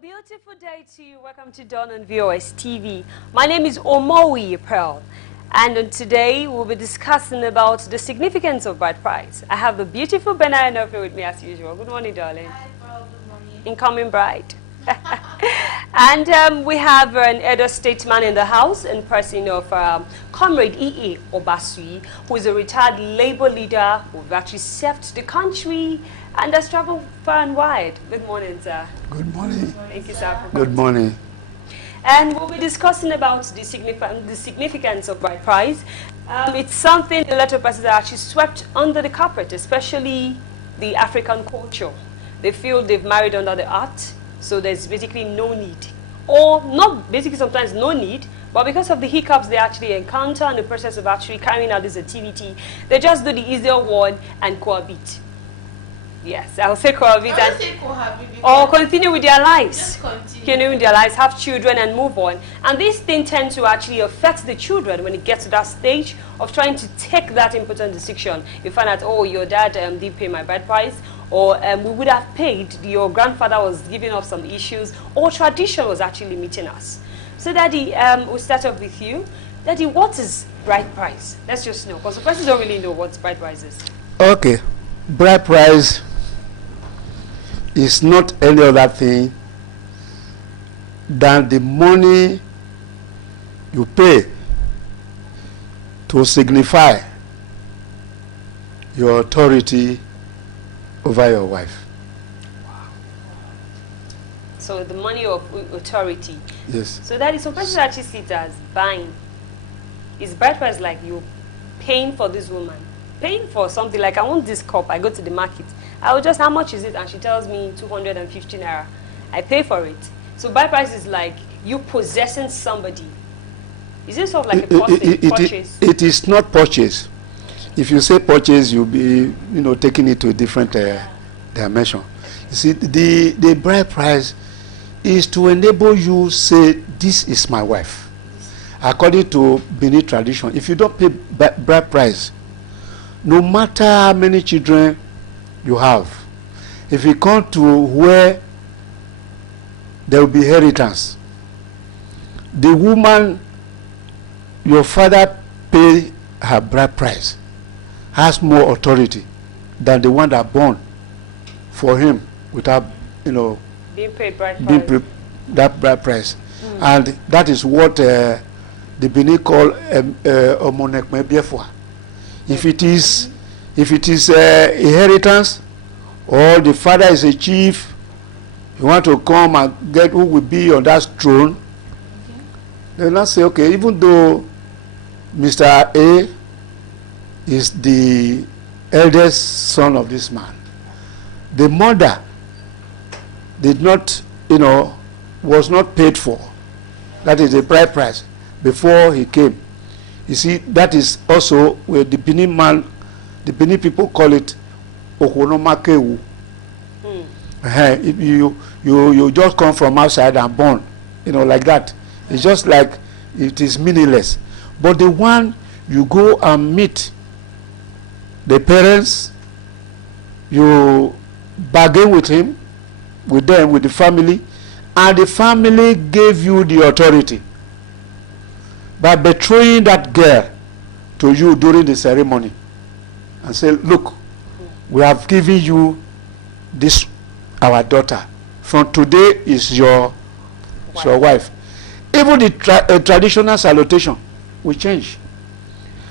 beautiful day to you. Welcome to Dawn on VOS TV. My name is Omowi Pearl, and today we'll be discussing about the significance of bride price. I have the beautiful Benaya with me as usual. Good morning, darling. Hi, Pearl. Good morning. Incoming bride. And we have an elder statesman in the house in person of Comrade E.A. Obasui, who is a retired labor leader who actually served the country and has traveled far and wide. Good morning, sir. Good morning. Thank you, sir. Good morning. And we'll be discussing about the significance of bride price. It's something a lot of persons are actually swept under the carpet, especially the African culture. They feel they've married under the art, so there's basically no need. Or not basically sometimes no need, but because of the hiccups they actually encounter in the process of actually carrying out this activity, they just do the easier one and cohabit. Yes, I'll say cohabit. Or continue with their lives. Just continue. Continue with their lives, have children and move on. And this thing tends to actually affect the children when it gets to that stage of trying to take that important decision. You find out, oh, your dad didn't pay my bride price, or we would have paid, your grandfather was giving us some issues, or tradition was actually limiting us. So Daddy, we'll start off with you. Daddy, what is bride price? Let's just know, because the person don't really know what bride price is. Okay. Bride price is not any other thing than the money you pay to signify your authority over your wife. So the money of authority. Yes. So that is, some persons actually see it as buying. Is bride price like you paying for this woman? Paying for something like, I want this cup, I go to the market. I will just, how much is it? And she tells me 250 naira. I pay for it. So bride price is like you possessing somebody. Is it sort of like a purchase? It is not purchase. If you say purchase, you'll be, taking it to a different dimension. You see, the bride price is to enable you say, this is my wife. According to Benin tradition, if you don't pay bride price, no matter how many children you have, if you come to where there will be inheritance, the woman your father pay her bride price has more authority than the one that born for him without, being paid bride price. That bride price. And that is what the Benin call omonekme biefwa. If it is inheritance, or the father is a chief, you want to come and get who will be on that throne, they will not say, okay, even though Mr. A is the eldest son of this man, the mother did not, was not paid for. That is the bride price before he came. You see, that is also where the Benin man, the Benin people call it Okonomakewu. You just come from outside and born, like that. It's just like it is meaningless. But the one you go and meet the parents, you bargain with him, with them, with the family, and the family gave you the authority by betraying that girl to you during the ceremony and say, look, we have given you this, our daughter. From today is your wife. Even the traditional salutation will change.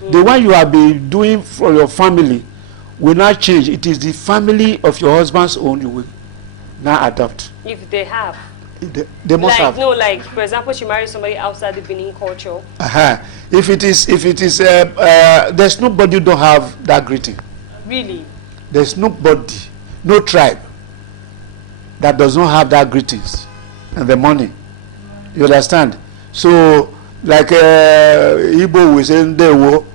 The one you have been doing for your family will not change. It is the family of your husband's own you will now adopt. If they have. They must have. No, like, for example, she married somebody outside the Benin culture. If it is, there's nobody who don't have that greeting. Really? There's nobody, no tribe that does not have that greetings and the money. You understand? So, like Igbo will say Ndewo,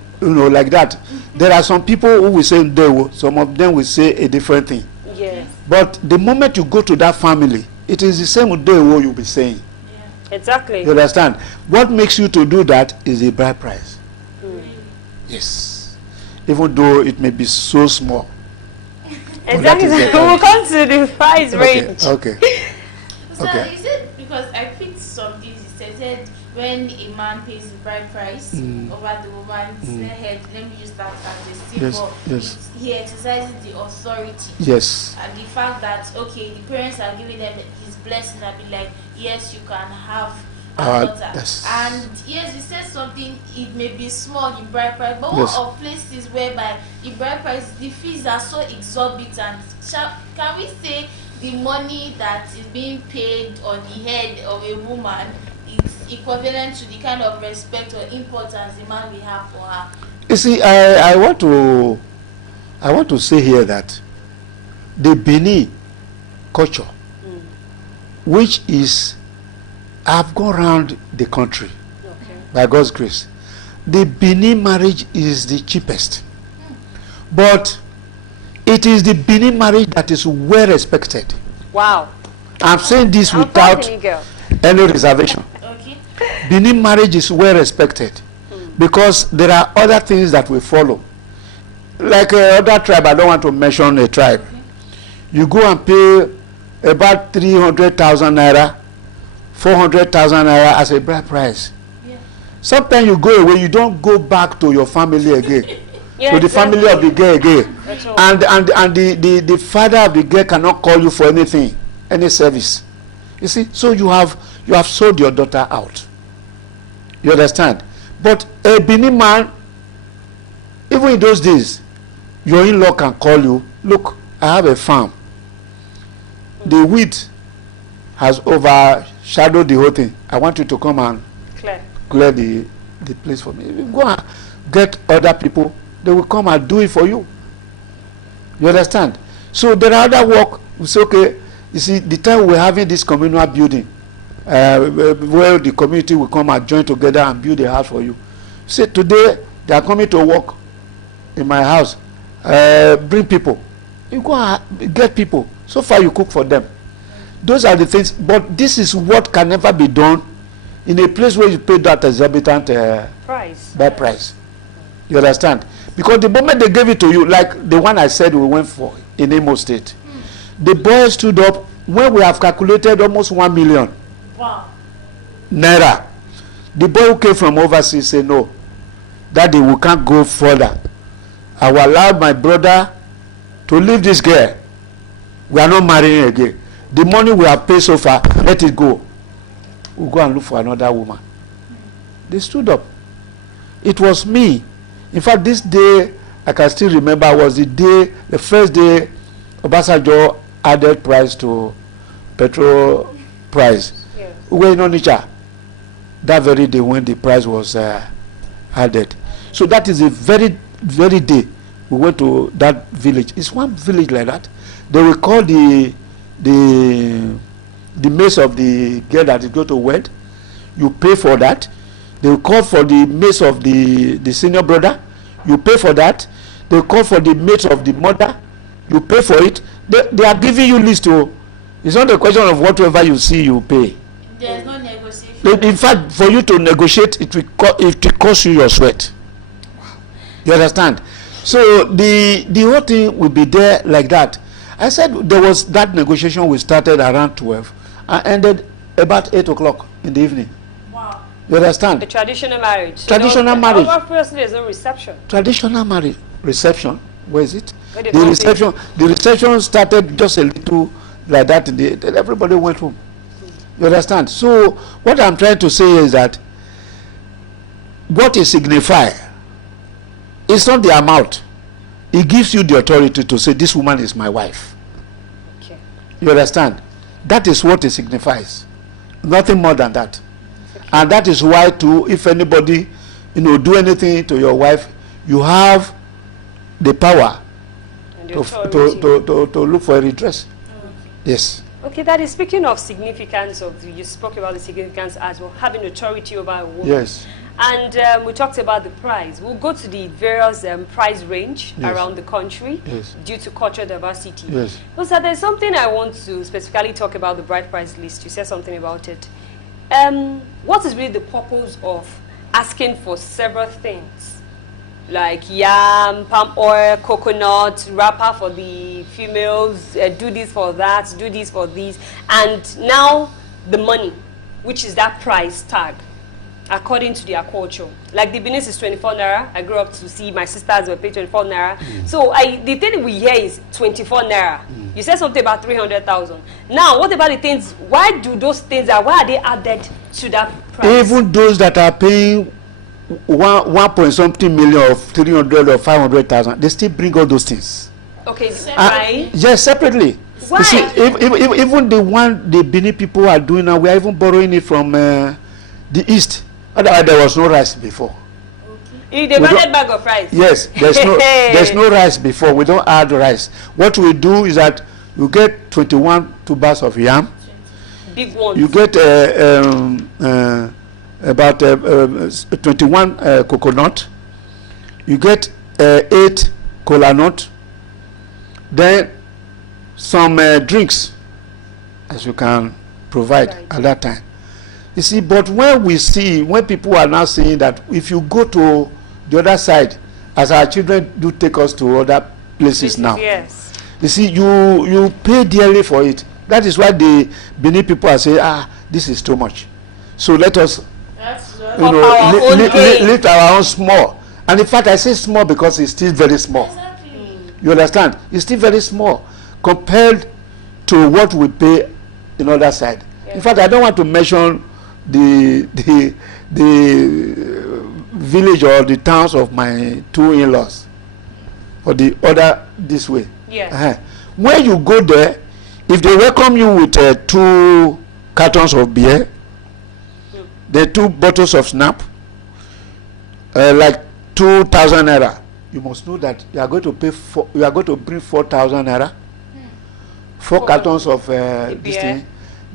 like that. There are some people who will say Ndewo, some of them will say a different thing. Yes. But the moment you go to that family, it is the same Ndewo you'll be saying. Yeah. Exactly. You understand? What makes you to do that is the bride price. Yes. Even though it may be so small. Exactly. We will come to the price range. Okay. So Okay. is it they said when a man pays the bride price over the woman's head, let me use that as a symbol. Yes. He exercises the authority. Yes. And the fact that, okay, the parents are giving them his blessing and be like, yes, you can have a daughter. Yes. And yes, you said something, it may be small in bride price, but Yes. what of places whereby the bride price, the fees are so exorbitant. Can we say the money that is being paid on the head of a woman is equivalent to the kind of respect or importance the man will have for her? You see, I want to say here that the Bini culture, which is, I've gone around the country by God's grace. The Bini marriage is the cheapest, but it is the Bini marriage that is well respected. Wow. I'm saying this I'm without following you, girl. any reservation. Okay. Bini marriage is well respected because there are other things that we follow. Like other tribe, I don't want to mention a tribe. You go and pay about 300,000 naira, 400,000 naira as a bride price. Yeah. Sometimes you go away, you don't go back to your family again. Yeah, to the family of the girl again. That's all. And the father of the girl cannot call you for anything, any service. You see, so you have sold your daughter out. You understand? But a Bini man, even in those days, your in-law can call you, look, I have a farm. The wheat has overshadowed the whole thing. I want you to come and clear the place for me. You go and get other people, they will come and do it for you. You understand? So there are other work. We say, okay, you see, the time we're having this communal building, where the community will come and join together and build a house for you. Say today they are coming to work in my house. Bring people. You go and get people. So far you cook for them. Those are the things. But this is what can never be done in a place where you pay that exorbitant price. You understand? Because the moment they gave it to you, like the one I said we went for in Imo State, the boy stood up when we have calculated almost 1 million naira. The boy who came from overseas said, no, Daddy, we can't go further. I will allow my brother to leave this girl. We are not marrying again. The money we have paid so far, let it go. We'll go and look for another woman. They stood up. It was me. In fact, this day, I can still remember, was the first day Obasanjo added price to petrol price. Yes. We were in Onitsha that very day when the price was added. So that is the very day we went to that village. It's one village like that. They will call the mace of the girl that is going to wed. You pay for that. They will call for the mace of the senior brother. You pay for that. They will call for the mace of the mother. You pay for it. They are giving you list. It's not a question of whatever you see you pay. There's no negotiation. In fact, for you to negotiate, it will cost you your sweat. You understand? So the whole thing will be there like that. I said there was that negotiation. We started around 12 and ended about 8 o'clock in the evening. Wow. You understand? A traditional marriage. Traditional marriage. Obviously, there's no reception. Traditional marriage reception. Where is it? Where they The don't reception. The reception started just a little like that. Then everybody went home. You understand? So what I'm trying to say is that what it signifies, it's not the amount. It gives you the authority to say this woman is my wife. Okay. You understand? That is what it signifies. Nothing more than that. Okay. And that is why too, if anybody, do anything to your wife, you have the power And to look for a redress. Yes. Okay, that is speaking of significance you spoke about the significance as well, having authority over a woman. Yes. And we talked about the price. We'll go to the various price range around the country due to cultural diversity. Yes. But sir, there's something I want to specifically talk about, the bride price list. You said something about it. What is really the purpose of asking for several things? Like yam, palm oil, coconut, wrapper for the females, do this for that, do this for these, and now the money. which is that price tag, according to their culture. Like the Benin is 24 naira. I grew up to see my sisters were paid 24 naira. So the thing we hear is 24 naira. You said something about 300,000. Now, what about the things? Why do those things? Why are they added to that price? Even those that are paying 1.something million of 300 or 500,000, they still bring all those things. Okay, right? Yes, separately. Why? You see, even the one the Benin people are doing now, we are even borrowing it from the East. Otherwise, there was no rice before. Okay. They wanted bag of rice. Yes, there's no rice before. We don't add rice. What we do is that you get 21 tubers of yam. Big ones. You get about 21 coconut. You get 8 kola nut. Then some drinks, as you can provide at that time. You see, but when people are now saying that if you go to the other side, as our children do take us to other places now, yes. You see, you pay dearly for it. That is why the Benin people are saying, this is too much. So let us, lift our own small. And in fact, I say small because it's still very small. Exactly. You understand? It's still very small compared to what we pay in other side. Yes. In fact, I don't want to mention the village or the towns of my 2 in-laws or the other this way. Yes. When you go there, if they welcome you with 2 cartons of beer, the 2 bottles of snap, like 2,000 naira, you must know that you are going to pay you are going to bring 4,000 naira, 4 cartons of this thing,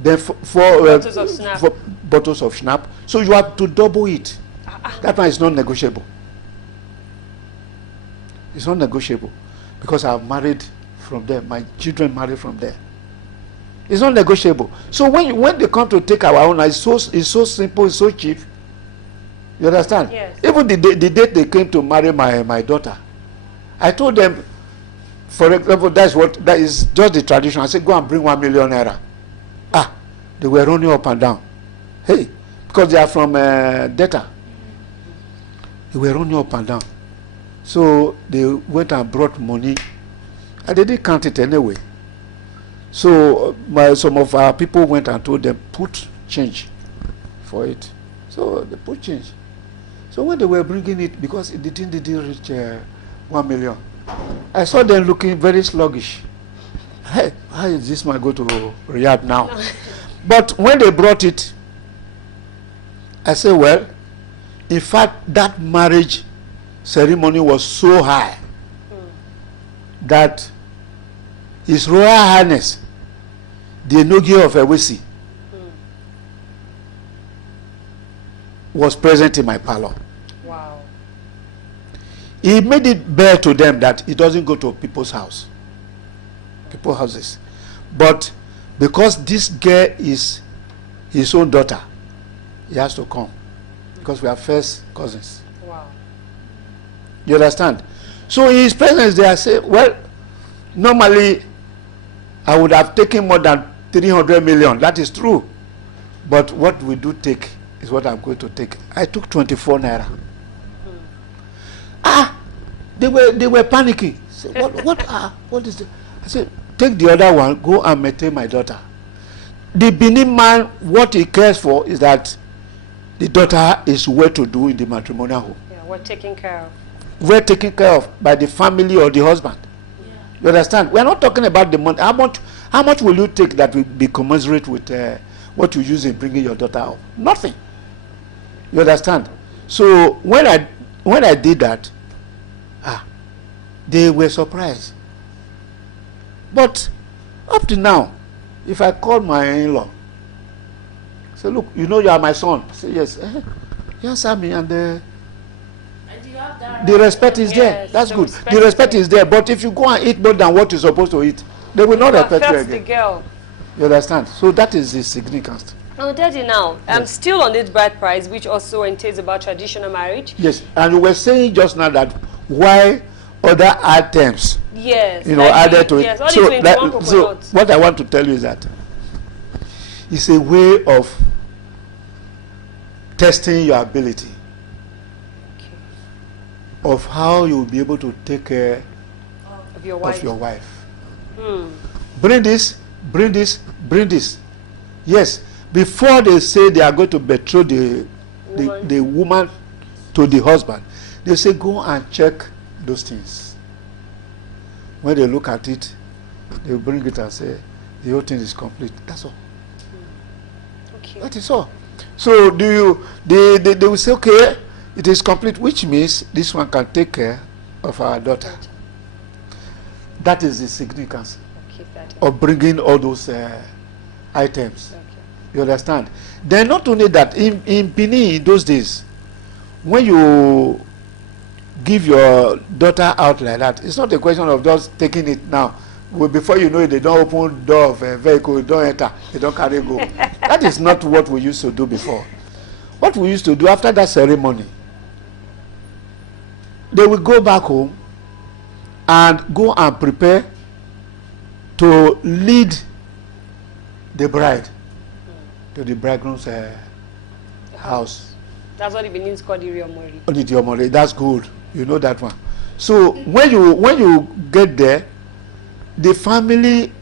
then 4 bottles of snap. 4 bottles of snap. So you have to double it. That one is not negotiable. It's not negotiable because I have married from there. My children married from there. It's not negotiable. So when they come to take our own, it's so simple, it's so cheap. You understand? Yes. Even the date they came to marry my daughter, I told them, for example, that is just the tradition. I said, go and bring 1 million naira. They were running up and down. Hey, because they are from Delta. They were running up and down. So they went and brought money, and they didn't count it anyway. So some of our people went and told them, put change for it. So they put change. So when they were bringing it, because the thing didn't reach 1 million, I saw them looking very sluggish. Hey, how is this man go to Riyadh now? But when they brought it, I said, well, in fact, that marriage ceremony was so high that His Royal Highness, the Enogie of Ewesi, was present in my parlor. Wow. He made it bare to them that he doesn't go to people's houses. But because this girl is his own daughter, he has to come because we are first cousins. Wow. You understand? So in his presence, they say, well, normally I would have taken more than 300 million. That is true. But what we do take is what I'm going to take. I took 24 naira. They were panicking. So what is it? I said, take the other one, go and maintain my daughter. The Benin man, what he cares for is that the daughter is well to do in the matrimonial home. Yeah, we're taken care of. We're taken care of by the family or the husband. Yeah. You understand? We're not talking about the money. How much will you take that will be commensurate with what you use in bringing your daughter out? Nothing. You understand? So when I did that, they were surprised. But up to now, if I call my in-law, say, look, you know you are my son. I say, yes. You answer me, and the respect is there. Yes, That's the good. respect The is respect there. is there. But if you go and eat more than what you're supposed to eat, they will not respect you That's again. the girl. You understand? So that is the significance. Now, Daddy, now, I'm Yes. still on this bride price, which also entails about traditional marriage. Yes, and you were saying just now that why other items, Yes. added to yes, it. all the 21 So coconuts. what I want to tell you is that it's a way of testing your ability Okay. of how you will be able to take care Of your wife. of your wife. Hmm. Bring this, bring this, bring this. Yes, before they say they are going to betray the woman to the husband, they say go and check those things. When they look at it, they will bring it and say the whole thing is complete. That's all. Okay. That is all. So they will say, okay, it is complete, which means this one can take care of our daughter. That is the significance Okay, that. of bringing all those items. Okay. You understand? Then not only that, in Benin in those days, when you give your daughter out like that, it's not a question of just taking it now. Well, before you know it, they don't open door of a vehicle, they don't enter, they don't carry go. That is not what we used to do before. What we used to do after that ceremony, they will go back home and go and prepare to lead the bride to the bridegroom's house. That's what it means called Iriomori. Onidiomole, that's good. You know that one. So when you get there, the family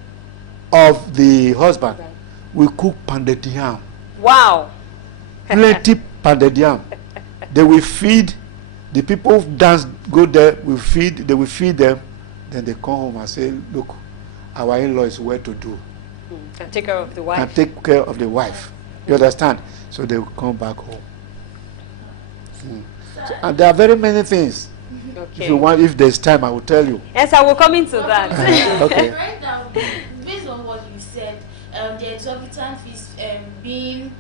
of the husband will cook pounded yam. Wow. Plenty pounded yam. They will feed the people who dance, go there, they will feed them. Then they come home and say, look, our in-law is well to do. And take care of the wife. And take care of the wife. You understand? So they will come back home. So, and there are very many things. Okay. If you want, if there's time, I will tell you. Yes, I will come into that. Okay. Right now, based on what you said, the exorbitant fees being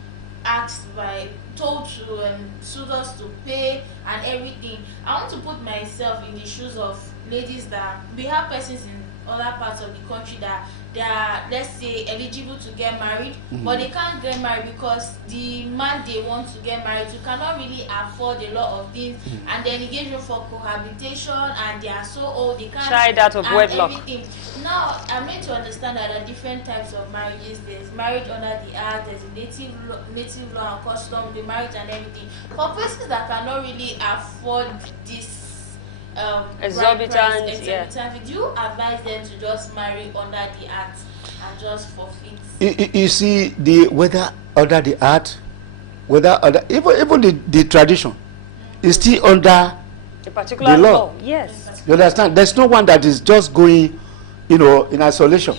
told to suitors to pay and everything. I want to put myself in the shoes of ladies that we have persons in other parts of the country that they are, let's say, eligible to get married, but they can't get married because the man they want to get married to cannot really afford a lot of things, and then engage you for cohabitation, and they are so old they can't Child out of and wedlock. everything. Now I'm made to understand that there are different types of marriages. There's marriage under the act, there's a native law and custom, the marriage and everything. For persons that cannot really afford this Exorbitant, do you advise them to just marry under the act and just forfeit? You see, whether under the art, whether under, even the tradition is still under A particular the law. Yes. You understand? There's no one that is just going, in isolation.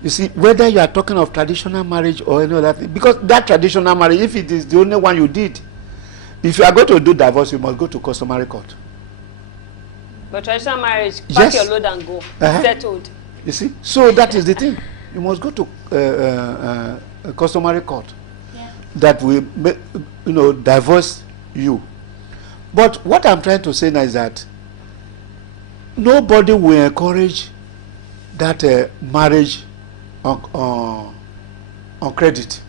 You see, whether you are talking of traditional marriage or any other thing, because that traditional marriage, if it is the only one you did, if you are going to do divorce, you must go to customary court. But traditional marriage, pack Yes. your load and go. Settled. You see, so that is the thing. You must go to a customary court that will, divorce you. But what I'm trying to say now is that nobody will encourage that marriage on credit.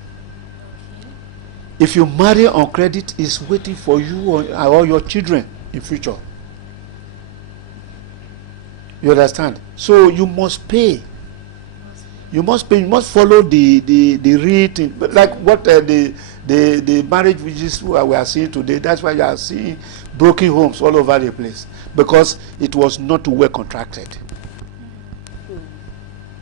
If you marry on credit, it's waiting for you or your children in future. You understand? So you must pay. You must pay. You must follow the rate. Like what the marriage which we are seeing today. That's why you are seeing broken homes all over the place, because it was not well contracted.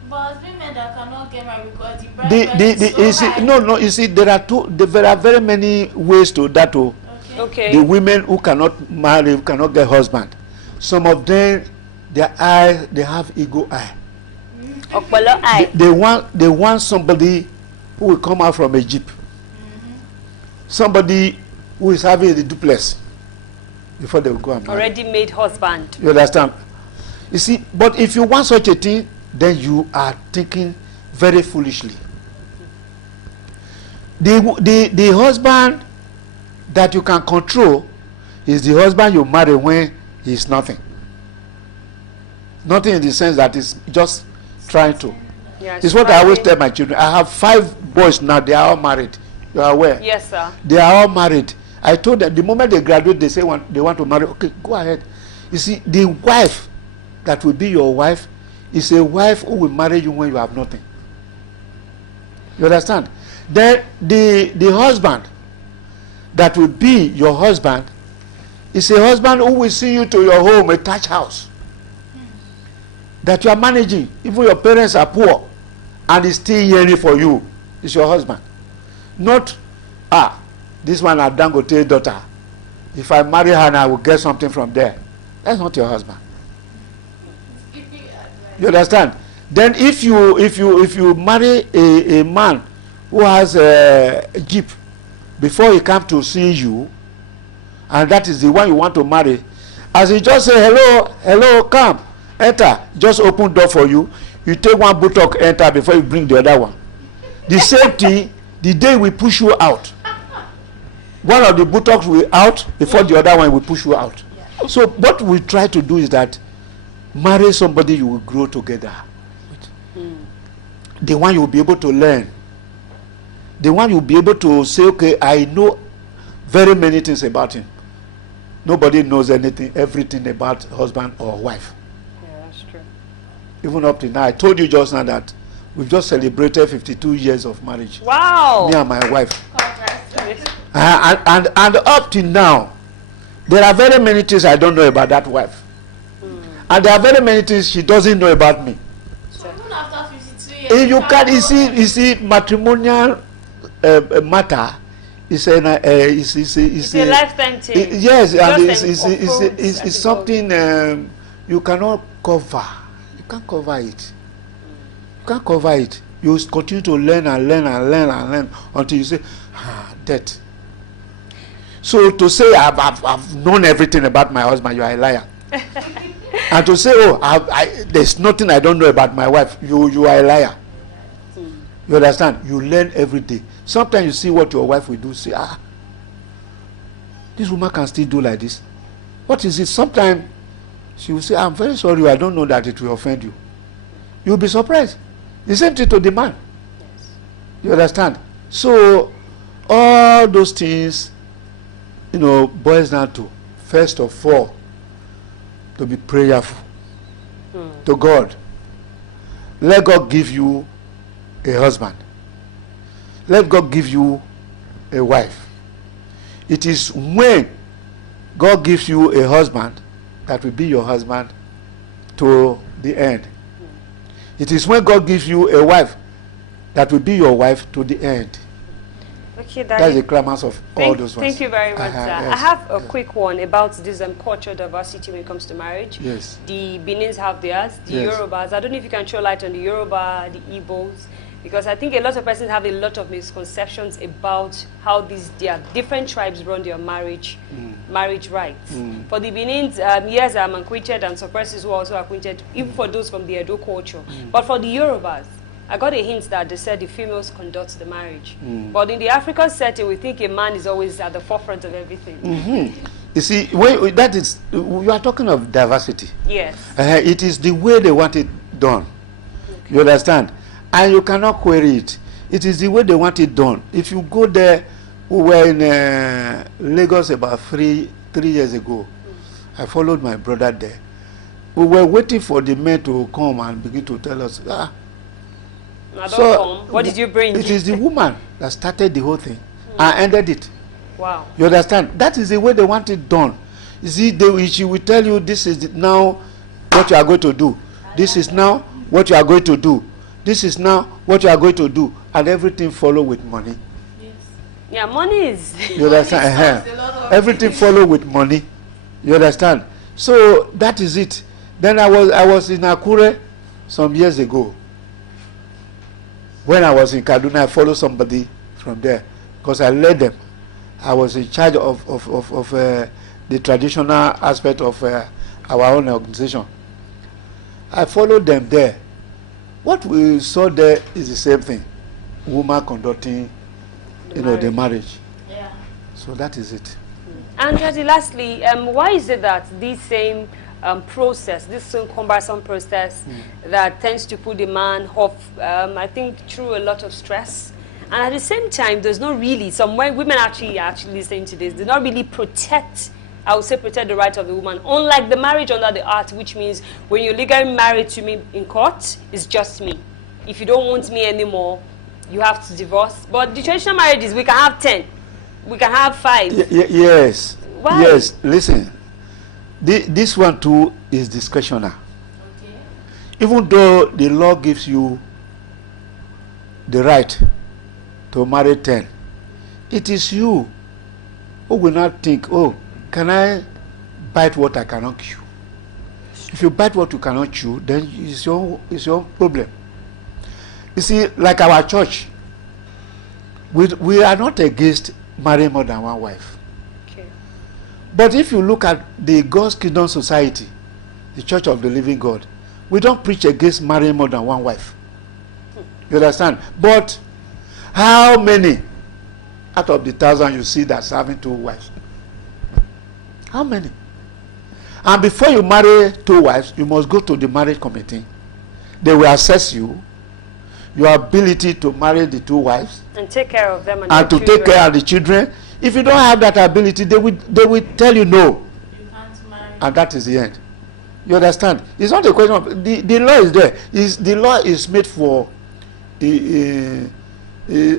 But women that cannot get married because the bride price is so high. You see, there are very many ways to that. Okay. The women who cannot marry, who cannot get husband, some of them, they have ego eye. Okpolo eye. They want somebody who will come out from a jeep. Somebody who is having a duplex before they will go and marry. Already made husband. You understand? You see, but if you want such a thing, then you are thinking very foolishly. The husband that you can control is the husband you marry when he is nothing. Nothing in the sense that is just trying to. Yeah, It's what I always tell my children. I have 5 boys now. They are all married. You are aware? Yes, sir. They are all married. I told them the moment they graduate, they say they want to marry. Okay, go ahead. You see, the wife that will be your wife is a wife who will marry you when you have nothing. You understand? Then the husband that will be your husband is a husband who will see you to your home, a thatch house that you are managing. Even your parents are poor and is still yearning for you. It's your husband. Not, this one a Dangote daughter. If I marry her and I will get something from there. That's not your husband. You understand? Then if you marry a man who has a jeep before he comes to see you, and that is the one you want to marry, as he just say hello, come, enter, just open door for you, you take one buttock, enter before you bring the other one. The same thing, the day we push you out, one of the buttocks will out before the other one will push you out. Yeah. So what we try to do is that marry somebody you will grow together with. The one you will be able to learn. The one you will be able to say, okay, I know very many things about him. Nobody knows everything about husband or wife. Yeah, that's true. Even up to now, I told you just now that we've just celebrated 52 years of marriage. Wow. Me and my wife. And up to now, there are very many things I don't know about that wife. And there are very many things she doesn't know about me. So even after 52 years, you see, matrimonial matter is a lifetime thing. Yes, and it's something you cannot cover. You can't cover it. You can't cover it. You continue to learn and learn and learn and learn until you say, death. So to say I've known everything about my husband, you are a liar. And to say, there's nothing I don't know about my wife, you are a liar. You understand? You learn every day. Sometimes you see what your wife will do, say, this woman can still do like this. What is it? Sometimes she will say, I'm very sorry, I don't know that it will offend you. You'll be surprised. The same thing to the man. Yes. You understand? So all those things, boils down to, first of all, to be prayerful to God. Let God give you a husband. Let God give you a wife. It is when God gives you a husband that will be your husband to the end. It is when God gives you a wife that will be your wife to the end. Okay, that's the climax of all those ones. Thank you very much, sir. Yes. I have a quick one about this cultural diversity when it comes to marriage. Yes. The Benins have theirs, the Yorubas. I don't know if you can throw light on the Yoruba, the Igbos, because I think a lot of persons have a lot of misconceptions about how their different tribes run their marriage rights. For the Benins, yes, I'm acquainted, and some persons who are also acquainted, even for those from the Edo culture. But for the Yorubas, I got a hint that they said the females conduct the marriage. But in the African setting, we think a man is always at the forefront of everything. You see, you are talking of diversity. Yes. It is the way they want it done. Okay. You understand? And you cannot query it. It is the way they want it done. If you go there, we were in Lagos about 3 years ago. I followed my brother there. We were waiting for the men to come and begin to tell us, what did you bring? It is the woman that started the whole thing and ended it. Wow. You understand? That is the way they want it done. You see, she will tell you, this is now what you are going to do. This is now what you are going to do. This is now what you are going to do. And everything follow with money. Yes. Yeah, money is... You understand? Everything follow with money. You understand? So that is it. Then I was in Akure some years ago. When I was in Kaduna, I followed somebody from there because I led them. I was in charge of the traditional aspect of our own organization. I followed them there. What we saw there is the same thing. Woman conducting, the marriage. Yeah. So that is it. And lastly, why is it that this same process, this same cumbersome process that tends to put the man off, I think, through a lot of stress, and at the same time, there's not really, some women actually listening to this, do not really protect the right of the woman, unlike the marriage under the act, which means when you're legally married to me in court, it's just me. If you don't want me anymore, you have to divorce. But the traditional marriages, we can have 10. we can have 5. Yes. Why? Yes. Listen, this one too is discretionary. Okay. Even though the law gives you the right to marry 10, it is you who will not think, oh, can I bite what I cannot chew? If you bite what you cannot chew, then it's your own problem. You see, like our church, we are not against marrying more than one wife. Okay. But if you look at the God's Kingdom Society, the Church of the Living God, we don't preach against marrying more than one wife. You understand? But how many out of the 1,000 you see that's having 2 wives? How many? And before you marry 2 wives, you must go to the marriage committee. They will assess you, your ability to marry the 2 wives, And take care of them and to take care of the children. If you don't have that ability, they will tell you no, You can't marry. and that is the end. You understand? It's not a question of the law is there. The law is made for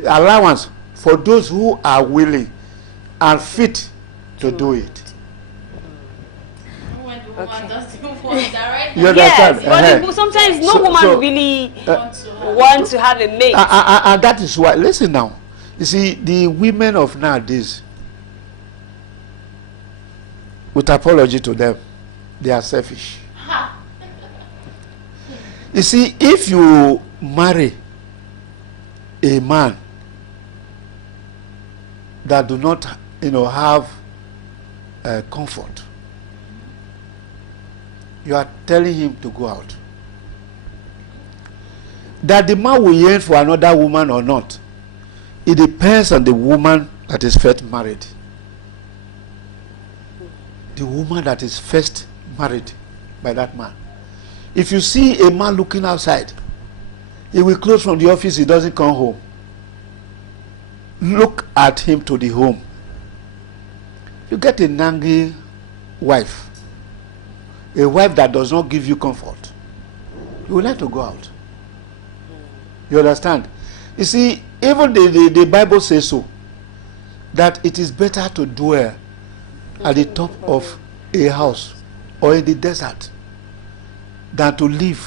allowance for those who are willing and fit to do it. When the woman Okay. doesn't want that, right? You understand? Yes, but sometimes no woman really wants to have a mate. And that is why, listen now, you see, the women of nowadays, with apology to them, they are selfish. Ha. You see, if you marry a man that do not, have comfort, you are telling him to go out. That the man will yearn for another woman or not, it depends on the woman that is first married. The woman that is first married by that man. If you see a man looking outside, he will close from the office, he doesn't come home. Look at him to the home. You get a nangy wife, a wife that does not give you comfort, you will like to go out. You understand? You see, even the Bible says so, that it is better to dwell at the top of a house or in the desert than to live.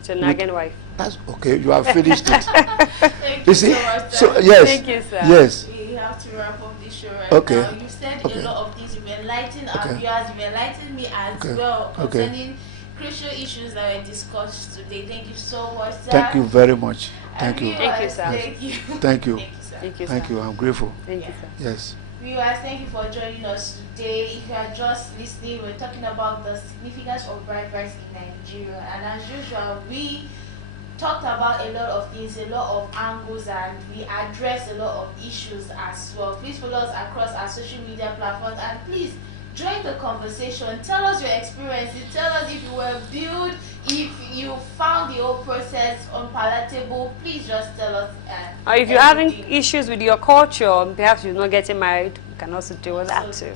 It's a nagging wife. That's okay. You have finished it. Thank You you see? so much, So sir. yes, Thank you, sir. yes. We have to wrap up this show right Okay. now. You said Okay. a lot of things. You've enlightened our Okay. viewers. You've enlightened me as Okay. well Okay. concerning crucial issues that were discussed today. Thank you so much, sir. Thank you very much. And Thank you. viewers, Thank you, sir. Thank you. Thank you. Thank you, sir. Thank you, Thank sir. you. I'm grateful. Thank you, sir. Yes. Viewers, thank you for joining us today. If you are just listening, we're talking about the significance of bride price in Nigeria. And as usual, we talked about a lot of things, a lot of angles, and we addressed a lot of issues as well. Please follow us across our social media platforms, and please join the conversation. Tell us your experiences. Tell us if you were billed, if you found the whole process unpalatable. Please just tell us. Or if you're having everything. issues with your culture, perhaps you're not getting married, you can also deal with that too.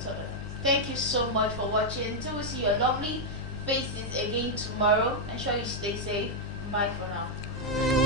Thank you so much for watching. Until we see your lovely faces again tomorrow. Ensure you stay safe. Bye for now.